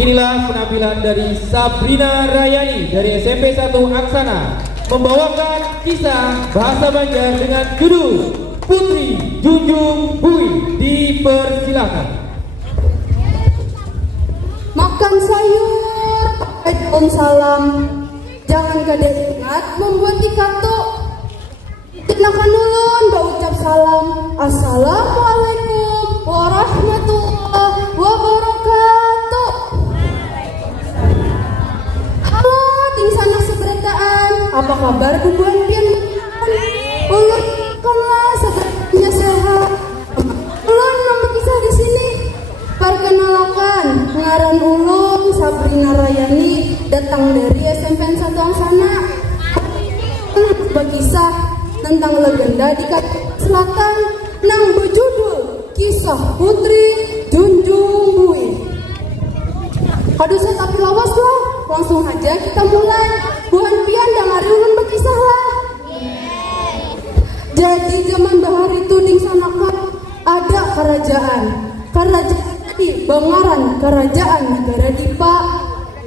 Inilah penampilan dari Sabrina Rayani dari SMP 1 Aksana membawakan kisah bahasa Banjar dengan judul Putri Junjung Bui. Dipersilakan. Makan sayur, Waalaikumsalam. Jangan kada ingat membuat ikatuk. Tinakan ulun berucap salam. Assalamualaikum warahmatullahi wabarakatuh. Halo, ting sanak seberataan. Apa kabar bubuan pian? Ulun kanlah seberatnya sehat. Ulun nama kisah di sini. Perkenalkan, ngaran ulun Sabrina Rayani, datang dari SMP 1 Aksana. Berkisah tentang legenda di Kalimantan Selatan nang berjudul Kisah Putri Junjung Bui. Kadusnya tapi lawas lah, langsung aja kita mulai. Buhan pian dangari ulun berkisah lah. Jadi zaman bahar itu ning sanakan ada kerajaan di Bangaran, kerajaan negara Dipa.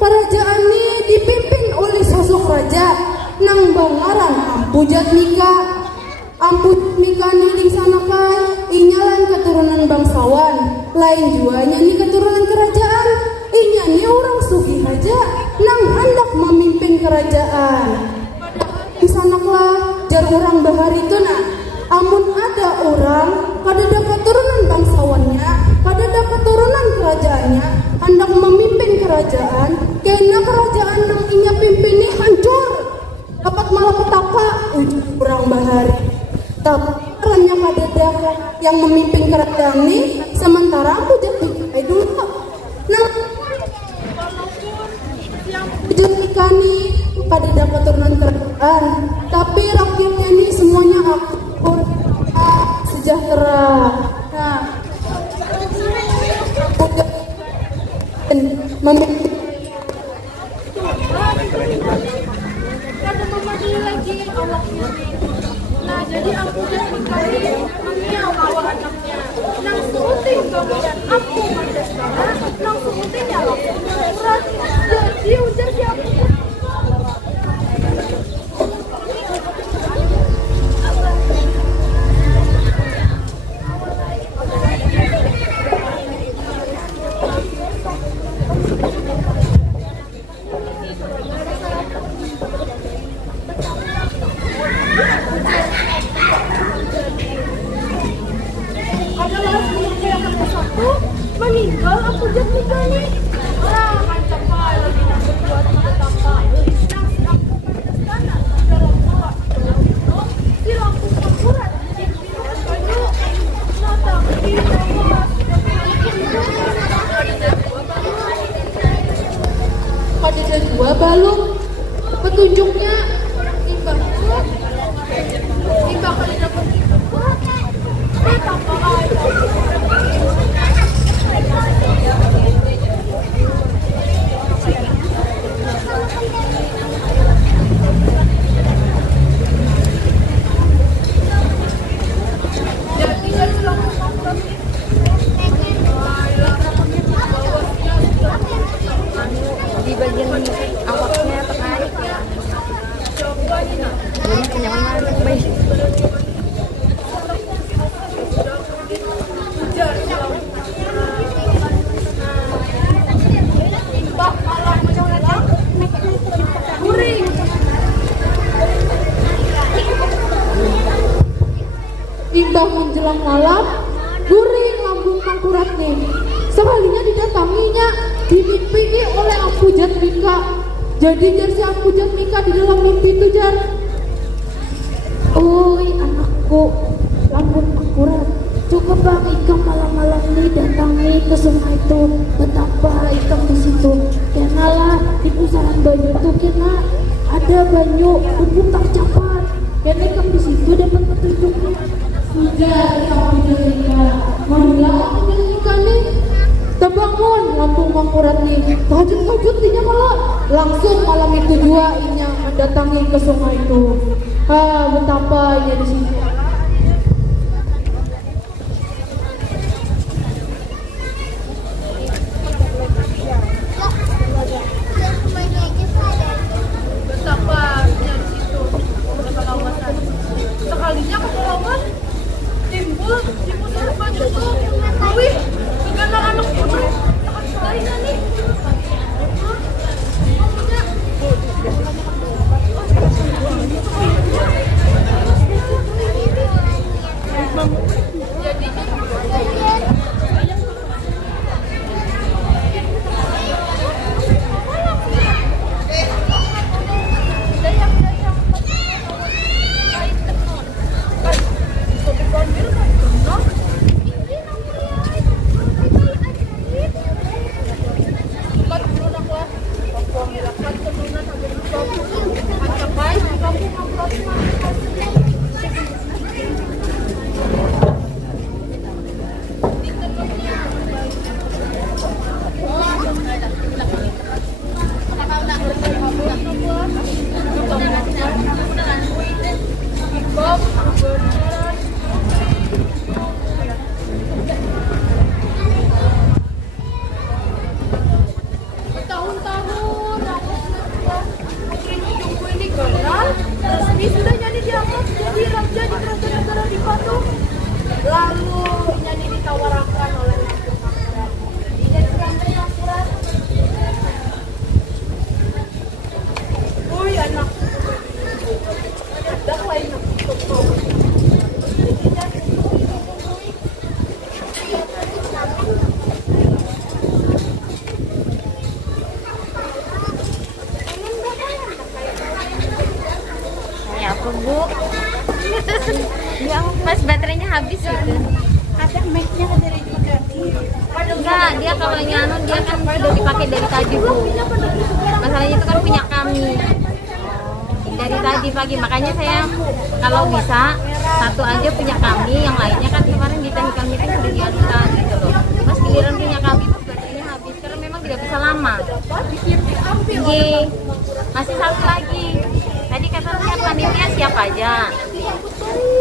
Kerajaan ini dipimpin oleh sosok raja nang Bangaran Ampu Jatmika. Ampu Jatmika ini ning sanakan inyalan keturunan bangsawan, lain juanya nih keturunan kerajaan. Inya nih orang sugih aja nang hendak memimpin kerajaan. Di sanaklah jar orang bahar itu amun ada orang pada ada keturunan bangsawannya, pada ada keturunan kerajaannya hendak memimpin kerajaan, karena kerajaan yang inya pimpin ini hancur, dapat malapetaka orang bahar. Tapi perannya pada yang memimpin kerajaan ini sementara aku jadi dulu. Nah, Jatmika nih pada ada keturunan kerajaan, tapi rakyatnya nih semuanya akur, sejahtera. Nah, memimpin nah jadi aku jadi kali mengiau bawa anaknya nang surutin kemudian aku mandestana nang surutinnya langsung murah jadi ujar siapa meninggal aku Jatmika nih. Nah, macam apa lagi nak berbuat apa? Yang sedang istana dalam tua si lampu akurat jadi piringan kayu. Mata di bawah. ada dua balung. Petunjuknya imbang kali dapat di bagian awaknya terkait ya. Jadi kenyamanan baik. Imbang menjelang malam, guring lambung Mangkurat nih. Sekalinya didatanginya, dimimpi oleh Ampu Jatmika. Jadi jar si Ampu Jatmika di dalam mimpi itu jar, "Oi anakku, lambung Mangkurat, cukup bang ikam malam-malam ini datangi ke sungai itu. Betapa ikam di situ. Kenalah di pusaran banyu itu kena ada banyu berputar cepat. Dan ikam di situ dapat petunjuknya." Sudah Ampu Jatmika, marilah Ampu Jatmika nih. Terbangun lambung Mangkurat nih, tahajud dinya malah langsung malam itu juga inya mendatangi ke sungai itu. Betapa inya di sini. baterainya habis gitu. Ada mic-nya dari juga nih. Enggak, dia kalau nyanu dia kan udah dipakai dari tadi Bu. Masalahnya itu kan punya kami dari tadi pagi, makanya saya kalau bisa satu aja punya kami, yang lainnya kan kemarin di technical meeting udah diadukan gitu loh. Mas giliran punya kami tuh baterainya habis karena memang tidak bisa lama. Oke, masih satu lagi. Tadi katanya panitia siapa aja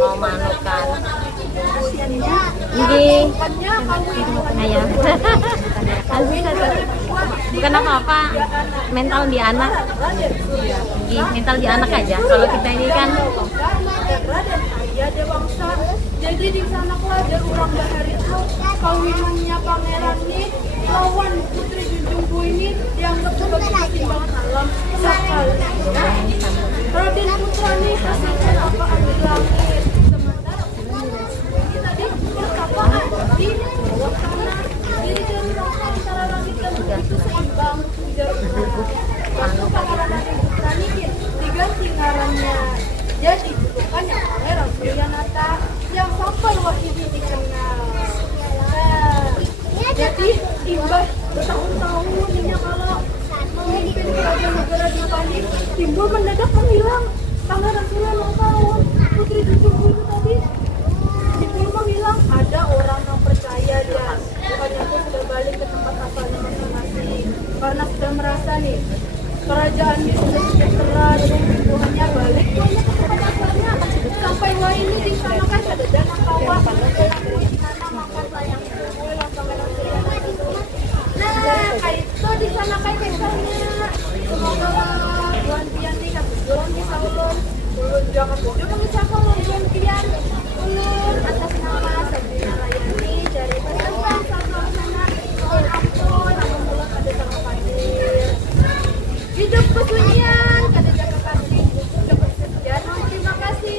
mau manukan. Iya. Ayah. Bukan apa-apa, mental di anak. Iya, mental di anak aja. Kalau kita ini kan jadi di sana ada orang bahar itu kawinannya pangeran nih lawan putri Junjungku ini dianggap sebagai ketimbangan alam sekali. Raden Putra nih kasihkan apaan di langit, sementara Putra tadi apaan di bawah tanah. Jadi jalur antara langit dan bumi itu seimbang. Waktu pangeran Raden Putra nih diganti ngarannya. Jadi bukannya pangeran Suryanata yang sampai Wahidi dikenal. Jadi imbas bertahun-tahun ini kalau memimpin kerajaan negara di Bali, timbul mendadak menghilang. Pangeran Suryanata putri Junjungku itu tadi timbul menghilang. Ada orang yang percaya dia bukannya itu sudah balik ke tempat asalnya masing-masing karena sudah merasa nih kerajaannya sudah sejahtera dan Tuhannya balik ke tempat asalnya. Sampai wah ini di sana kan ada danau kawah di sana makan sayang kayak itu di sana kayak misalnya semoga Tuhan Pian nih kan belum bisa ulun jangan bodoh mengisahkan Tuhan Pian ulun atas nama Sabrina Rayani dari Pesantren Salman sana mohon ampun namun ulun ada sama Fadil hidup kesunyian kada jaga kasih dapat sejarah terima kasih